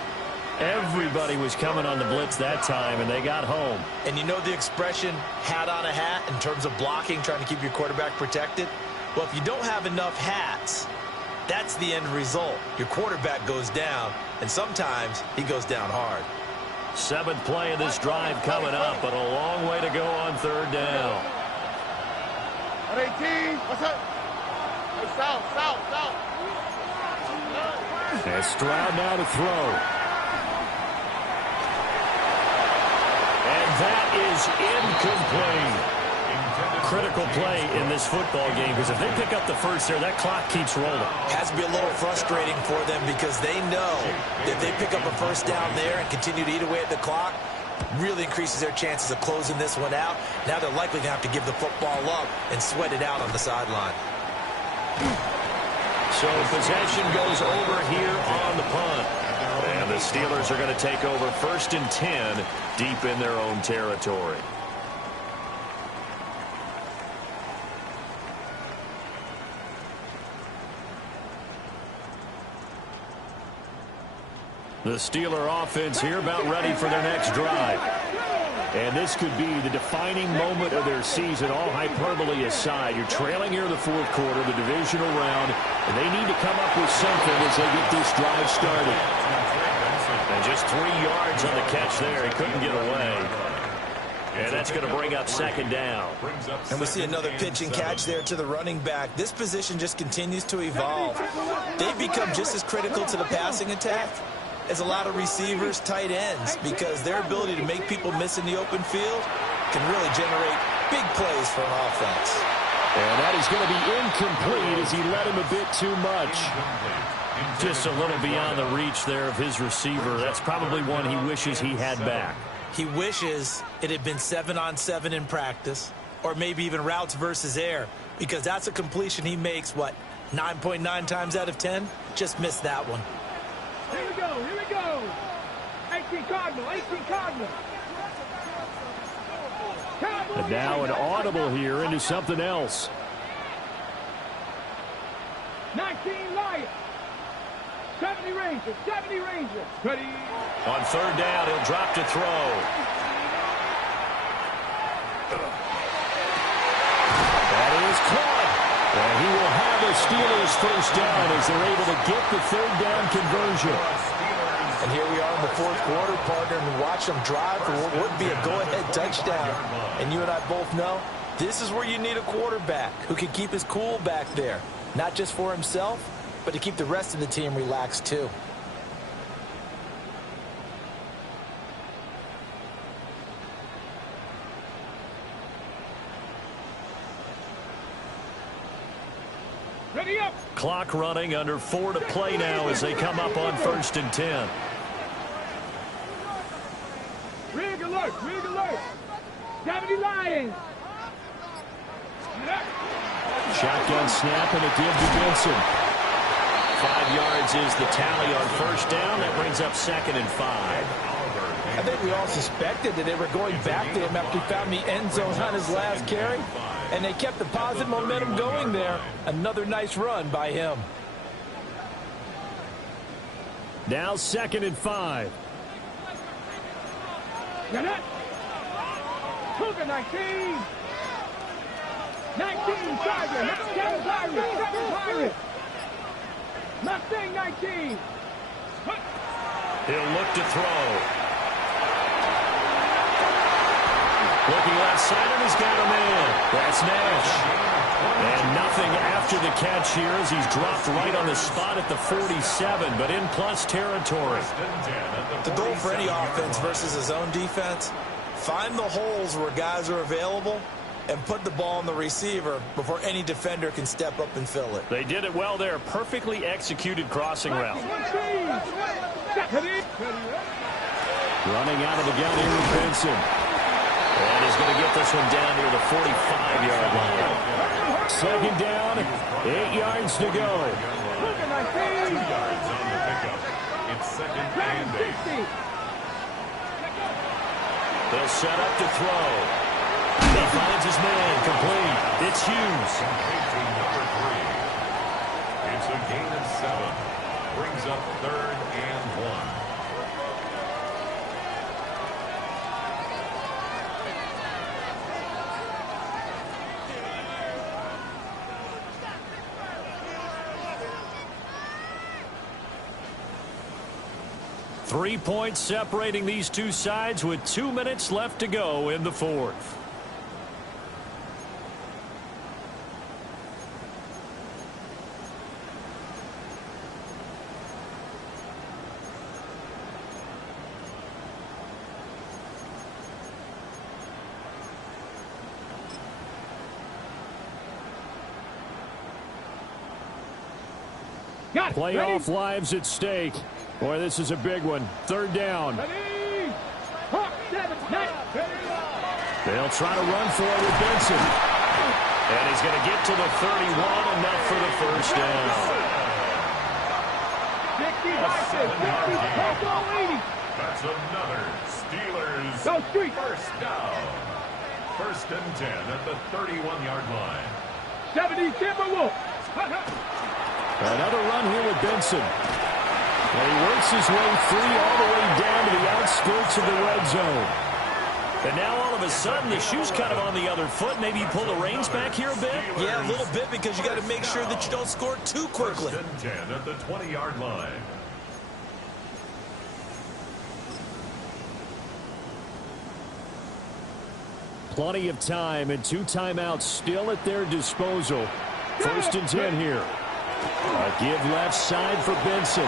Everybody was coming on the blitz that time, and they got home. And you know the expression, hat on a hat, in terms of blocking, trying to keep your quarterback protected? Well, if you don't have enough hats, that's the end result. Your quarterback goes down, and sometimes he goes down hard. 7th play of this drive coming up, but a long way to go on 3rd down. 18, what's up? Hey, south. And Stroud now to throw. And that is incomplete. Critical play in this football game because if they pick up the first there, that clock keeps rolling. Has to be a little frustrating for them because they know that if they pick up a first down there and continue to eat away at the clock, really increases their chances of closing this one out. Now they're likely to have to give the football up and sweat it out on the sideline. So possession goes over here on the punt. And the Steelers are going to take over 1st and 10 deep in their own territory. The Steeler offense here about ready for their next drive. And this could be the defining moment of their season, all hyperbole aside. You're trailing here in the 4th quarter, the divisional round, and they need to come up with something as they get this drive started. And just 3 yards on the catch there. He couldn't get away. And that's going to bring up 2nd down. And we see another pitch and catch there to the running back. This position just continues to evolve. They've become just as critical to the passing attack as a lot of receivers, tight ends, because their ability to make people miss in the open field can really generate big plays for an offense. And that is going to be incomplete as he led him a bit too much. Just a little beyond the reach there of his receiver. That's probably one he wishes he had back. He wishes it had been 7-on-7 in practice, or maybe even routes versus air, because that's a completion he makes, 9.9 times out of 10? Just missed that one. Here we go. 18 Cardinal. And now an audible here into something else. 19 Lions. 70 Rangers. 70 Rangers. Ready. On third down, he'll drop to throw. That is caught. And he will have the Steelers first down as they're able to get the third down conversion. And here we are in the fourth quarter, partner, and watch them drive for what would be a go-ahead touchdown. And you and I both know this is where you need a quarterback who can keep his cool back there. Not just for himself, but to keep the rest of the team relaxed too. Ready up. Clock running, under 4 to play now as they come up on 1st and 10. Rig alert. Rig alert. 70 Lions. Shotgun snap and a give to Benson. 5 yards is the tally on first down. That brings up 2nd and 5. I think we all suspected that they were going back to him after he found the end zone on his last carry. And they kept the positive momentum going there. Another nice run by him. Now 2nd and 5. Got it. Cougar 19. 19 Tiger. 7 Pirates. 7 Pirates. Mustang 19. He'll look to throw. Looking left side, and he's got a man. That's Nash. And nothing after the catch here as he's dropped right on the spot at the 47, but in plus territory. The goal for any offense versus his own defense, find the holes where guys are available and put the ball on the receiver before any defender can step up and fill it. They did it well there. Perfectly executed crossing route. Running out of the gun here with Benson. And he's going to get this one down near the 45-yard line. 2nd down, 8 yards to go. 2 yards on the pickup. It's 2nd and 8. They'll set up to throw. He finds his man, complete. It's Hughes. Complete to number 3. It's a gain of 7. Brings up 3rd and 1. Three points separating these two sides with 2 minutes left to go in the fourth. Playoff lives at stake. Boy, this is a big one. 3rd down. They'll try to run for it with Benson. And he's going to get to the 31, enough for the first down. That's another Steelers first down. 1st and 10 at the 31-yard line. 70 Timberwolves. Another run here with Benson. And he works his way free all the way down to the outskirts of the red zone. And now all of a sudden the shoe's kind of on the other foot. Maybe you pull the reins back here a bit? Yeah, a little bit, because you got to make sure that you don't score too quickly. 1st and 10 at the 20-yard line. Plenty of time and 2 timeouts still at their disposal. 1st and 10 here. A give left side for Benson.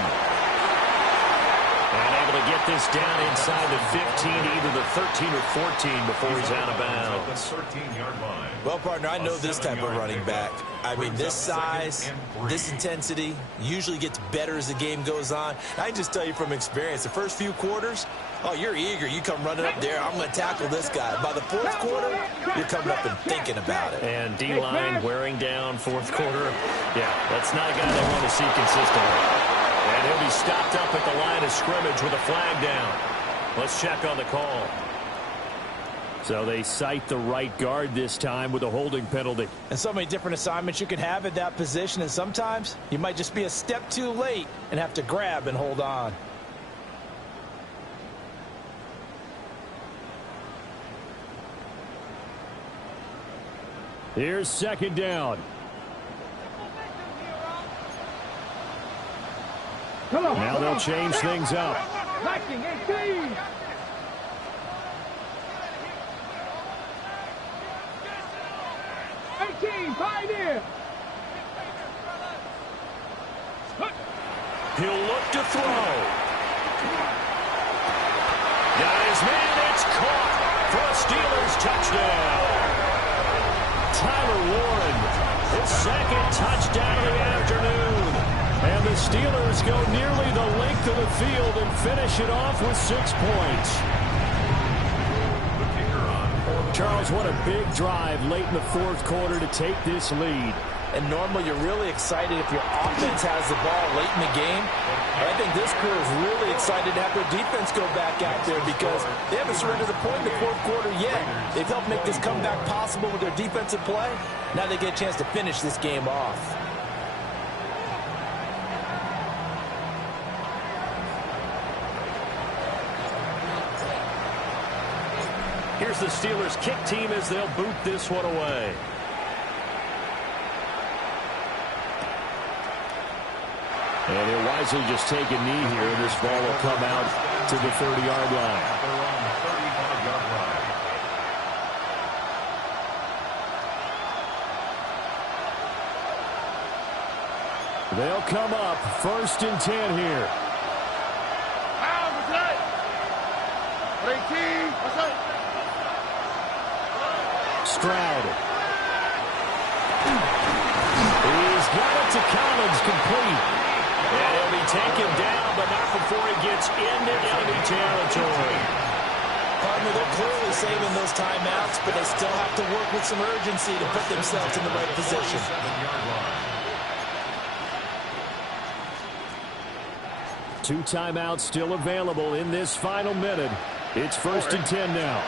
And able to get this down inside the 15, either the 13 or 14 before he's out of bounds. 13-yard line. Well, partner, I know this type of running back. I mean, this size, this intensity usually gets better as the game goes on. I can just tell you from experience, the first few quarters, oh, you're eager. You come running up there, I'm going to tackle this guy. By the 4th quarter, you're coming up and thinking about it. And D-line wearing down 4th quarter. Yeah, that's not a guy they want to see consistently. And he'll be stopped up at the line of scrimmage with a flag down. Let's check on the call. So they cite the right guard this time with a holding penalty. And so many different assignments you can have at that position, and sometimes you might just be a step too late and have to grab and hold on. Here's second down. Now they'll change things up. Lacking 18. Pioneer. He'll look to throw. Got his man. It's caught for a Steelers touchdown. Tyler Warren, his second touchdown of the afternoon. And the Steelers go nearly the length of the field and finish it off with 6 points. Charles, what a big drive late in the fourth quarter to take this lead. And normally you're really excited if your offense has the ball late in the game. But I think this crew is really excited to have their defense go back out there because they haven't surrendered a point in the fourth quarter yet. They've helped make this comeback possible with their defensive play. Now they get a chance to finish this game off. Here's the Steelers kick team as they'll boot this one away. And he'll wisely just take a knee here, and this ball will come out to the 30-yard line. They'll come up 1st and 10 here. Stroud. He's got it to Collins, complete. And he'll be taken down, but not before he gets into enemy territory. Partner, they're clearly saving those timeouts, but they still have to work with some urgency to put themselves in the right position. Two timeouts still available in this final minute. It's 1st and 10 now.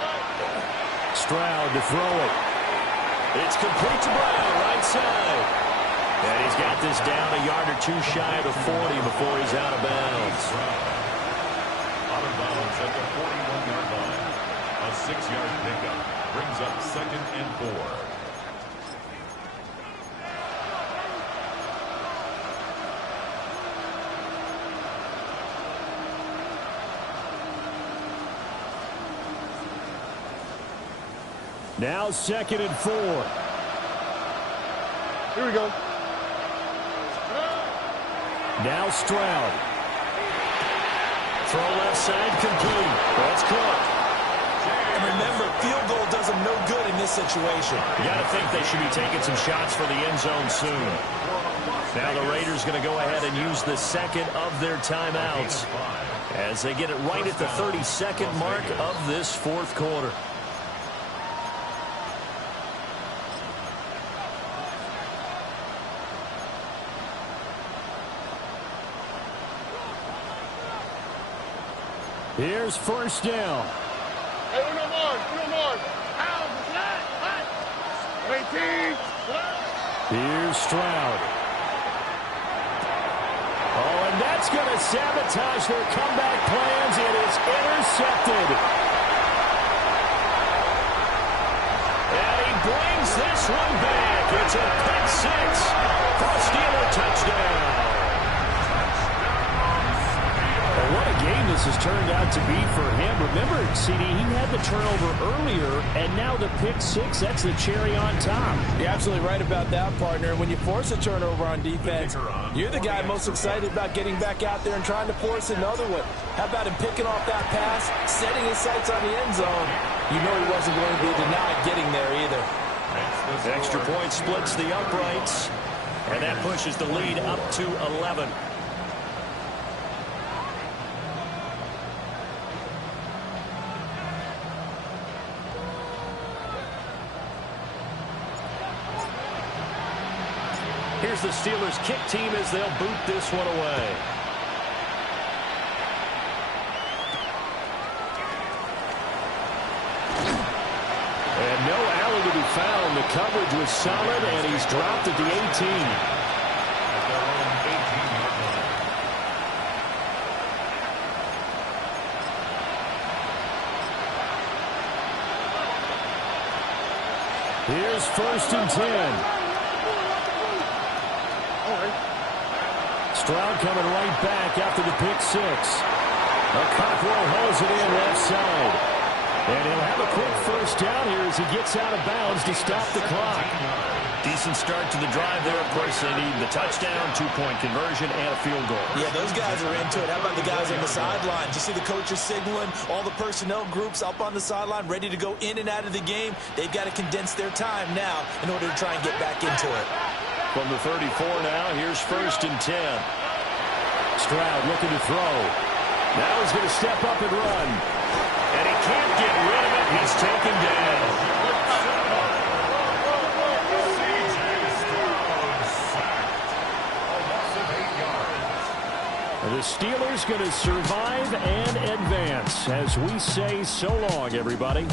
Stroud to throw it. It's complete to Brown, right side. And he's got this down a yard or two shy of the 40 before he's out of bounds. Out of bounds at the 41-yard line. A 6-yard pickup brings up 2nd and 4. Now 2nd and 4. Here we go. Now Stroud. Throw left side, complete. That's caught. And remember, field goal does them no good in this situation. You got to think they should be taking some shots for the end zone soon. Now the Raiders going to go ahead and use the second of their timeouts as they get it right at the 32nd mark of this fourth quarter. Here's 1st down. Hey, no more. 18. Here's Stroud. Oh, and that's going to sabotage their comeback plans. It is intercepted. And he brings this one back. It's a pick six for a Steeler touchdown. What a game this has turned out to be for him. Remember, CD, he had the turnover earlier, and now the pick six, that's the cherry on top. You're absolutely right about that, partner. When you force a turnover on defense, you're the guy most excited about getting back out there and trying to force another one. How about him picking off that pass, setting his sights on the end zone? You know he wasn't going to be denied getting there either. Extra point splits the uprights, and that pushes the lead up to 11. Here's the Steelers kick team as they'll boot this one away. to be found. The coverage was solid, and he's dropped at the 18. Here's 1st and 10. Stroud coming right back after the pick 6. Cockrell holds it in left side. And he'll have a quick 1st down here as he gets out of bounds to stop the clock. Decent start to the drive there. Of course, they need the touchdown, 2-point conversion, and a field goal. Yeah, those guys are into it. How about the guys on the sideline? You see the coaches signaling, all the personnel groups up on the sideline ready to go in and out of the game. They've got to condense their time now in order to try and get back into it. From the 34 now, here's 1st and 10. Stroud looking to throw. Now he's going to step up and run. And he can't get rid of it. He's taken down. The Steelers going to survive and advance as we say so long, everybody.